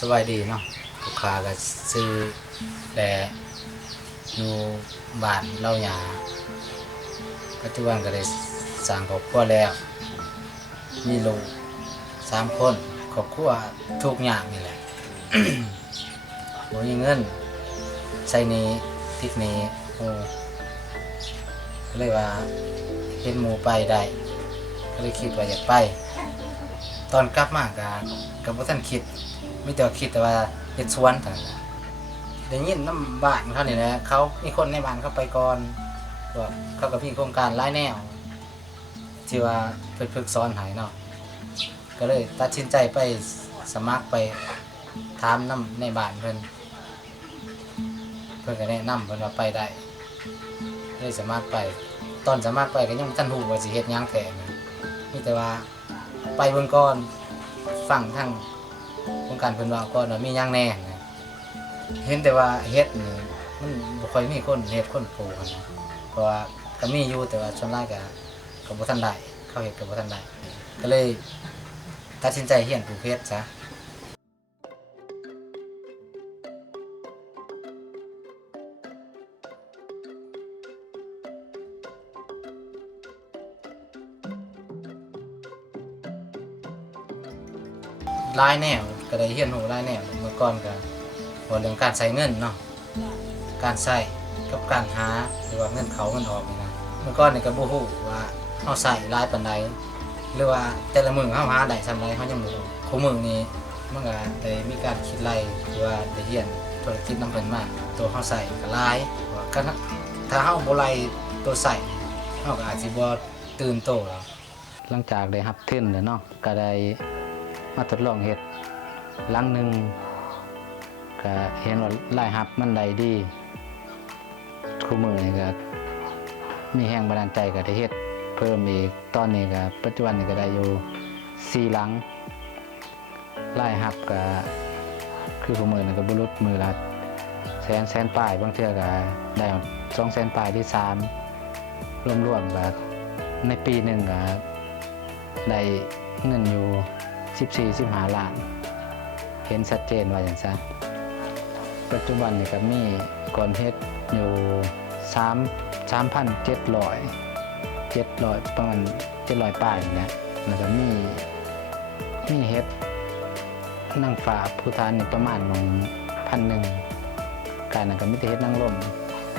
สบายดีเนาะลูกค้าก็ซื้อแต่อยู่บ้านเล่าหยาปัจจุบันก็ได้สร้างครอบครัวแล้วมีลูก3 คนครอบครัวทุกอย่างนี่แหละ บ่มีเงินใช้หนี้ติดหนี้โอ้ก็เลยว่าเห็นหมู่ไปได้ก็เลยคิดว่าอยากไปตอนกลับมาก็บ่ทันคิดมีแต่ว่าคิดแต่ว่าเฮ็ดสวนเท่านั้นล่ะได้ยินนำบ้านเขานี่แหละเขามีคนในบ้านเขาไปก่อนว่าเขาก็มีโครงการหลายแนวที่ว่าเพิ่นฝึกสอนให้เนาะก็เลยตัดสินใจไปสมัครไปถามนำในบ้านเพิ่นก็แนะนำเพิ่นว่าไปได้เลยสมัครไปตอนสมัครไปก็ยังบ่ทันรู้ว่าสิเฮ็ดหยังแท้นะมีแต่ว่าไปเบิ่งก่อนฟังทางโครงการเพิ่นว่าก่อนว่ามีหยังแหน่นะเห็นแต่ว่าเฮ็ดนี่มันบ่ค่อยมีคนเฮ็ดคนปลูกอะนะเพราะว่าก็มีอยู่แต่ว่าส่วนหลายก็บ่ทันได้เขาเฮ็ดก็บ่ทันได้ก็เลยตัดสินใจเรียนปลูกเฮ็ดซะหลายแนวก็ได้เรียนรู้หลายแนวเมื่อก่อนก็ว่าเรื่องการใช้เงินเนาะการใช้กับการหาหรือว่าเงินเข้าเงินออกนี่นะเมื่อก่อนนี่ก็บ่ฮู้ว่าเฮาใช้หลายปานใดหรือว่าแต่ละมื้อเฮาหาได้ส่ำใดเฮายังบ่รู้คุมื้อนี้มันก็ได้มีการคิดไล่หรือว่าได้เรียนธุรกิจนำเพิ่นมาตัวเฮาใช้ก็หลายว่าคันถ้าเฮาบ่ไล่ตัวใช้เฮาก็อาจสิบ่ตื่นโตแล้วหลังจากได้รับทุนแล้วเนาะก็ได้มาทดลองเฮ็ดหลังหนึงก็เห็นว่ารายรับมันได้ดีคุมื้อนี้ก็มีแรงบันดาลใจก็ได้เฮ็ดเพิ่มอีกตอนนี้ก็ปัจจุบันนี้ก็ได้อยู่4หลังรายรับก็คือคุมื้อนี้ก็บ่หลุดมื้อละแสนปลายบางเทื่อก็ได้200,000ปลายที่3รวมๆก็ในปีหนึงก็ได้เงินอยู่14-15 ล้านเห็นชัดเจนว่าอย่างนั้นปัจจุบันนี่ก็มีก่อนเฮ็ดอยู่3,700ประมาณ700ป้ายนะแล้วก็มีเฮ็ดนางฟ้าผู้ทานนี่ประมาณ1,000การนั้นก็มีแต่เฮ็ดนางลม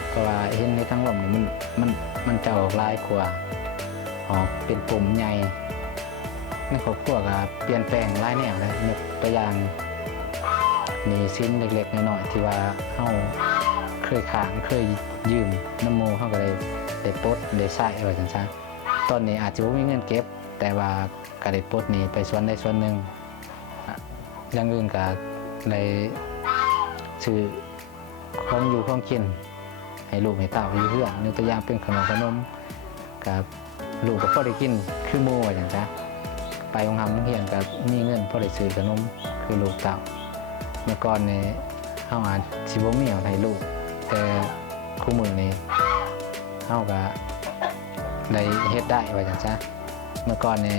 เพราะว่าเฮ็ดนางลมนี่มันจะออกหลายกว่าออกเป็นปุ่มใหญ่ในครอบครัวก็เปลี่ยนแปลงหลายแนวเลยยกตัวอย่างหนี้สินเล็กๆน้อยๆที่ว่าเฮาเคยค้างเคยยืมน้ำหมู่เฮาก็ได้ปลดได้ใช้ว่าจังซั่นตอนนี้อาจจะบ่มีเงินเก็บแต่ว่าก็ได้ปลดหนี้ไปส่วนใดส่วนหนึ่งอย่างอื่นก็ได้ซื้อของอยู่ของกินให้ลูกให้เต้าอยู่เรือนยกตัวอย่างเป็นขนมกับลูกก็พอได้กินคือหมู่ว่าจังซั่นไปโรงเรียนก็มีเงินพอได้ซื้อขนมคือลูกเต้าเมื่อก่อนนี่เฮาอาจสิบ่มีเอาให้ลูกแต่คุมื้อนี้เฮาก็ได้เฮ็ดได้ว่าจังซั่นเมื่อก่อนนี่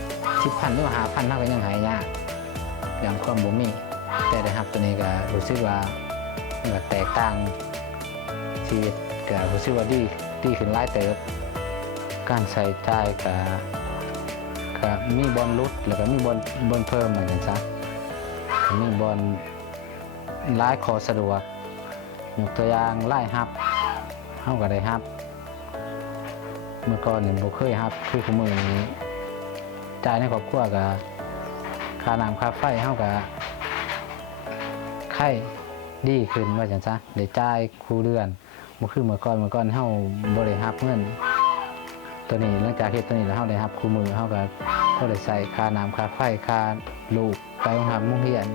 10,000 หรือว่า5,000เฮาก็ยังหายากอย่างความบ่มีแต่ได้รับตัวนี้ก็รู้สึกว่ามันก็แตกต่างชีวิตก็รู้สึกว่าดีขึ้นหลายเติบการใช้จ่ายก็มีบอลลุดแล้วก็มีบอลเพิ่มเหมือนกันซะมีบอลหลายขอสะดวกยกตัวอย่างรายรับเฮาก็ได้รับเมื่อก่อนนี่บ่เคยรับคือคุมื้อนี้จ่ายในครอบครัวก็ค่าน้ำค่าไฟเฮาก็ไข่ดีขึ้นว่าจังซั่นได้จ่ายคู่เดือนบ่คือเมื่อก่อนเฮาบ่ได้รับเงินตัวนี้หลังจากเฮ็ดตัวนี้แล้วเฮาได้รับคู่มื้อเฮาก็พอได้ใช้ค่าน้ำค่าไฟค่าลูกไปโรงเรียน